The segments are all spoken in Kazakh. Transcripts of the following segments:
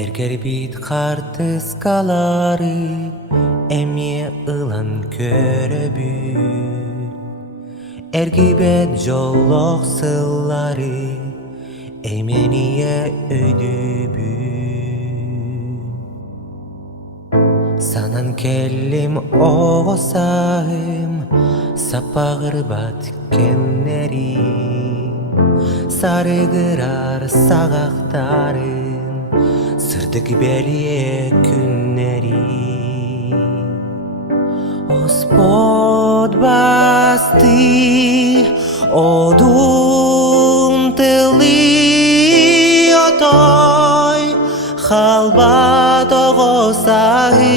Эргер бит картыскалары эме ылан көрөбүн. Эргибет жоллок сыллары эмение өйдүбүн. Санан келлим оғосайым сапағырбат кемнерин, сарыгырар сағақтарын сырдык белие күннерин. Оспод басты одун тылы отой халбат оғосайын.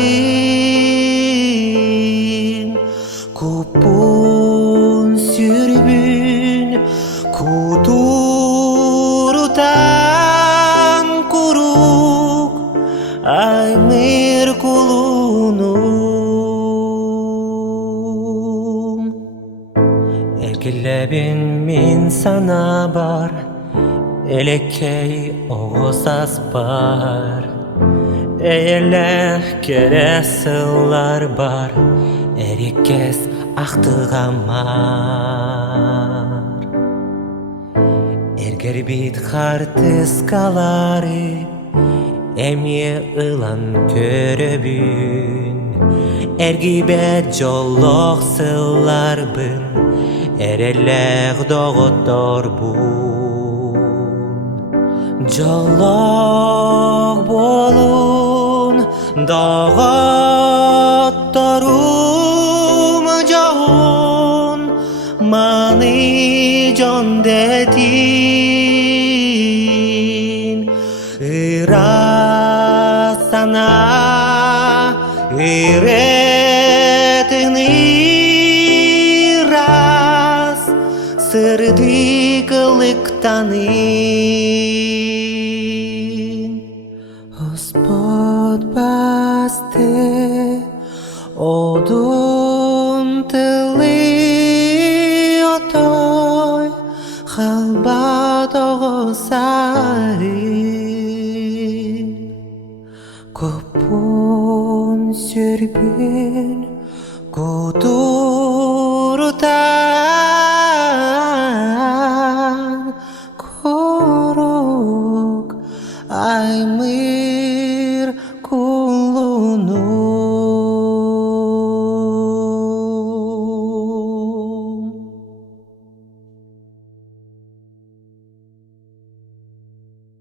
Купун сүрбүн кутурутан курук аймыр кулунум. Эркелебин мен сана бар, элеккей оғосас бар. Эйлэх кере сыллар бар, эреккес ақтығамар. Эргер бит картыскалары эме ылан көрөбүн. Эргибет жоллок сылларбын, эрелех доготторбун. Жоллок болун доготторум жоон, маны жондетин. Ырасана ыретин ырас, сырды кылыктанын. Оспод басты одун тылы отой халбат оғосайын. Купун сүрбүн кутурутан курук аймыр